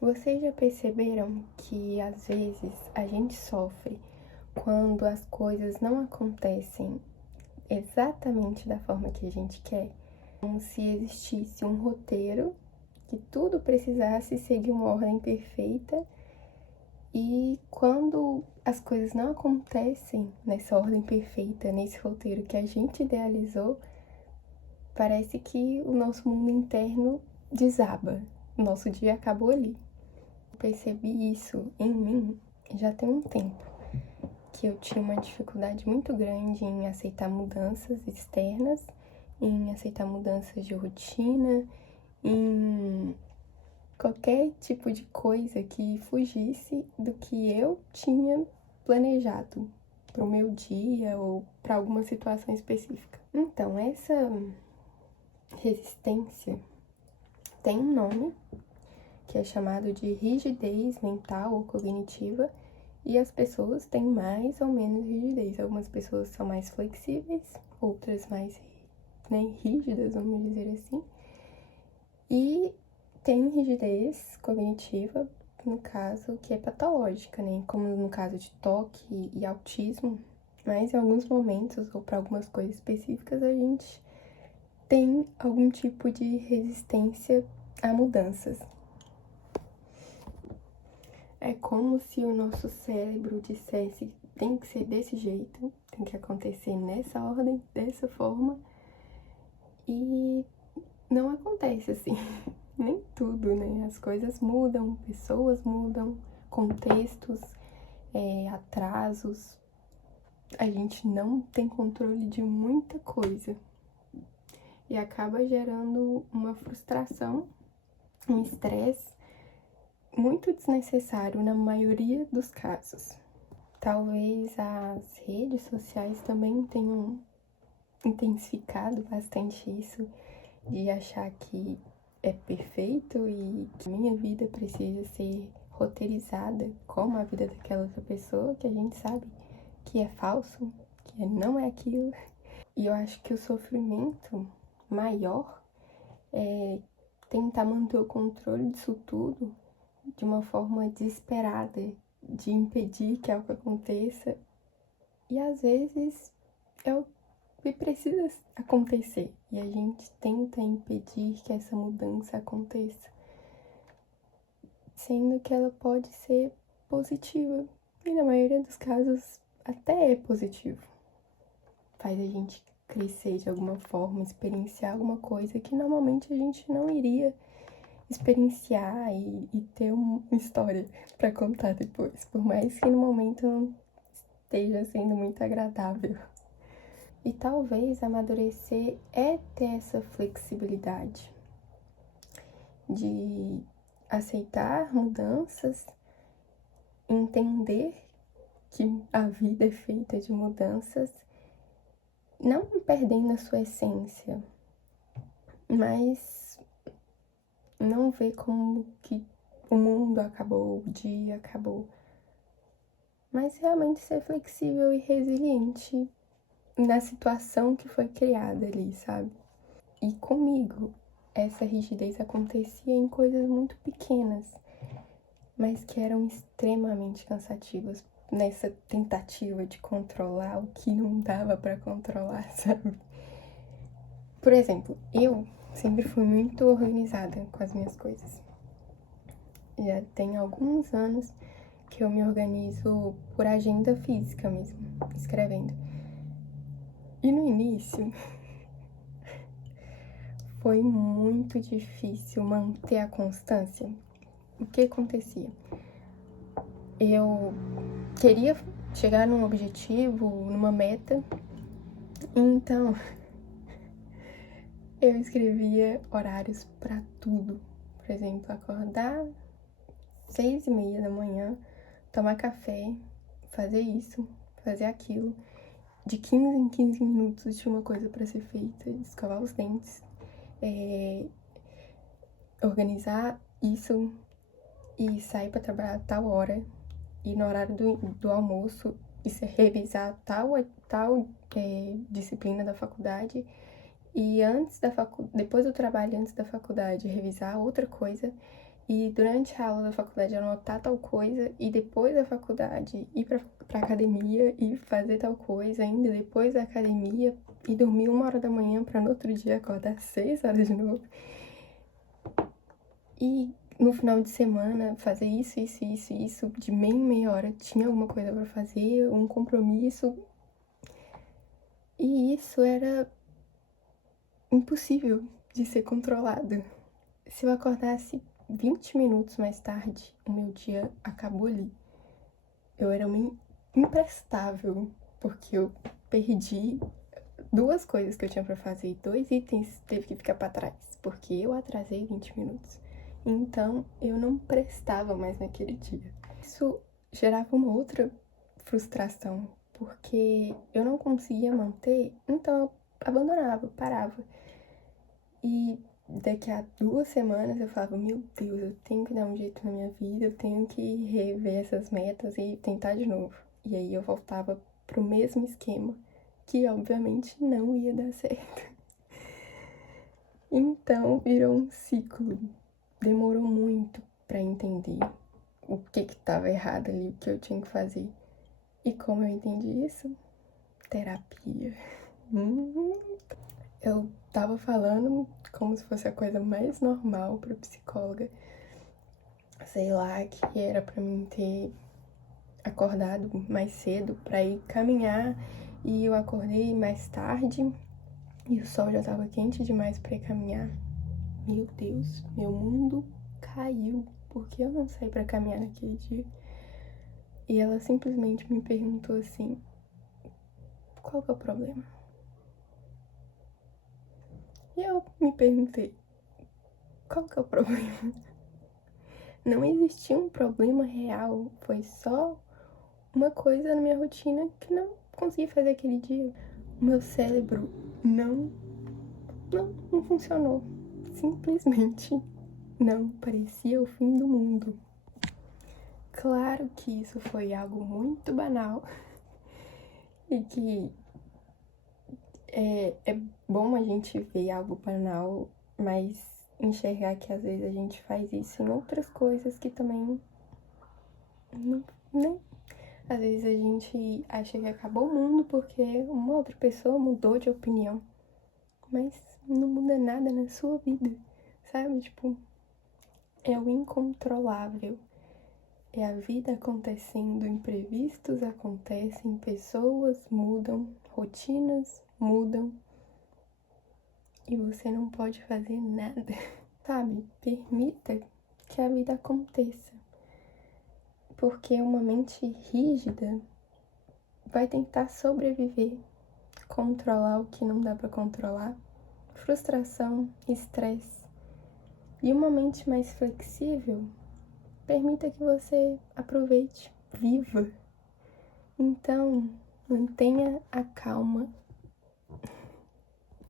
Vocês já perceberam que às vezes a gente sofre quando as coisas não acontecem exatamente da forma que a gente quer? Como se existisse um roteiro que tudo precisasse seguir uma ordem perfeita e quando as coisas não acontecem nessa ordem perfeita, nesse roteiro que a gente idealizou, parece que o nosso mundo interno desaba. O nosso dia acabou ali. Percebi isso em mim já tem um tempo, que eu tinha uma dificuldade muito grande em aceitar mudanças externas, em aceitar mudanças de rotina, em qualquer tipo de coisa que fugisse do que eu tinha planejado para o meu dia ou para alguma situação específica. Então, essa resistência tem um nome, que é chamado de rigidez mental ou cognitiva, e as pessoas têm mais ou menos rigidez. Algumas pessoas são mais flexíveis, outras mais rígidas, vamos dizer assim. E tem rigidez cognitiva, no caso, que é patológica, né? Como no caso de toque e autismo. Mas em alguns momentos, ou para algumas coisas específicas, a gente tem algum tipo de resistência a mudanças. É como se o nosso cérebro dissesse que tem que ser desse jeito, tem que acontecer nessa ordem, dessa forma, e não acontece assim. Nem tudo, né? As coisas mudam, pessoas mudam, contextos, atrasos. A gente não tem controle de muita coisa e acaba gerando uma frustração, um estresse muito desnecessário na maioria dos casos. Talvez as redes sociais também tenham intensificado bastante isso, de achar que é perfeito e que minha vida precisa ser roteirizada como a vida daquela outra pessoa, que a gente sabe que é falso, que não é aquilo. E eu acho que o sofrimento maior é tentar manter o controle disso tudo de uma forma desesperada, de impedir que algo aconteça. E às vezes é o que precisa acontecer. E a gente tenta impedir que essa mudança aconteça, sendo que ela pode ser positiva. E na maioria dos casos até é positivo. Faz a gente crescer de alguma forma, experienciar alguma coisa que normalmente a gente não iria experienciar e ter uma história para contar depois, por mais que no momento não esteja sendo muito agradável. E talvez amadurecer é ter essa flexibilidade de aceitar mudanças, entender que a vida é feita de mudanças, não perdendo a sua essência, mas não ver como que o mundo acabou, o dia acabou, mas realmente ser flexível e resiliente na situação que foi criada ali, sabe? E comigo, essa rigidez acontecia em coisas muito pequenas, mas que eram extremamente cansativas nessa tentativa de controlar o que não dava para controlar, sabe? Por exemplo, eu sempre fui muito organizada com as minhas coisas. Já tem alguns anos que eu me organizo por agenda física mesmo, escrevendo. E no início foi muito difícil manter a constância. O que acontecia? Eu queria chegar num objetivo, numa meta, então eu escrevia horários para tudo. Por exemplo, acordar 6:30 da manhã, tomar café, fazer isso, fazer aquilo. De 15 em 15 minutos tinha uma coisa para ser feita, escovar os dentes, organizar isso e sair para trabalhar a tal hora. E no horário do almoço, isso é revisar tal disciplina da faculdade. E antes da depois do trabalho, antes da faculdade, revisar outra coisa. e durante a aula da faculdade anotar tal coisa, e depois da faculdade ir pra academia e fazer tal coisa, ainda depois da academia, e dormir 1h da manhã pra no outro dia acordar 6 horas de novo. E no final de semana fazer isso, de meia em meia hora tinha alguma coisa pra fazer, um compromisso. E isso era impossível de ser controlado. Se eu acordasse 20 minutos mais tarde, o meu dia acabou ali. Eu era uma imprestável, porque eu perdi 2 coisas que eu tinha pra fazer, 2 itens teve que ficar pra trás, porque eu atrasei 20 minutos. Então, eu não prestava mais naquele dia. Isso gerava uma outra frustração, porque eu não conseguia manter, então eu abandonava, parava. E daqui a 2 semanas eu falava, meu Deus, eu tenho que dar um jeito na minha vida, eu tenho que rever essas metas e tentar de novo. E aí eu voltava pro mesmo esquema, que obviamente não ia dar certo. Então virou um ciclo. Demorou muito pra entender o que estava errado ali, o que eu tinha que fazer. E como eu entendi isso? Terapia. Eu tava falando como se fosse a coisa mais normal pra psicóloga. Sei lá, que era pra mim ter acordado mais cedo pra ir caminhar. E eu acordei mais tarde e o sol já tava quente demais pra ir caminhar. Meu Deus, meu mundo caiu. Porque eu não saí pra caminhar naquele dia. E ela simplesmente me perguntou assim: qual que é o problema? E eu me perguntei: qual que é o problema? Não existia um problema real, foi só uma coisa na minha rotina que não consegui fazer aquele dia. O meu cérebro não funcionou. Simplesmente não, parecia o fim do mundo. Claro que isso foi algo muito banal e que é bom a gente ver algo banal, mas enxergar que às vezes a gente faz isso em outras coisas que também não, né? Às vezes a gente acha que acabou o mundo porque uma outra pessoa mudou de opinião, mas não muda nada na sua vida, sabe? Tipo, é o incontrolável. É a vida acontecendo, imprevistos acontecem, pessoas mudam, rotinas mudam e você não pode fazer nada, sabe? Permita que a vida aconteça, porque uma mente rígida vai tentar sobreviver, controlar o que não dá pra controlar, frustração, estresse. E uma mente mais flexível permita que você aproveite, viva. Então, mantenha a calma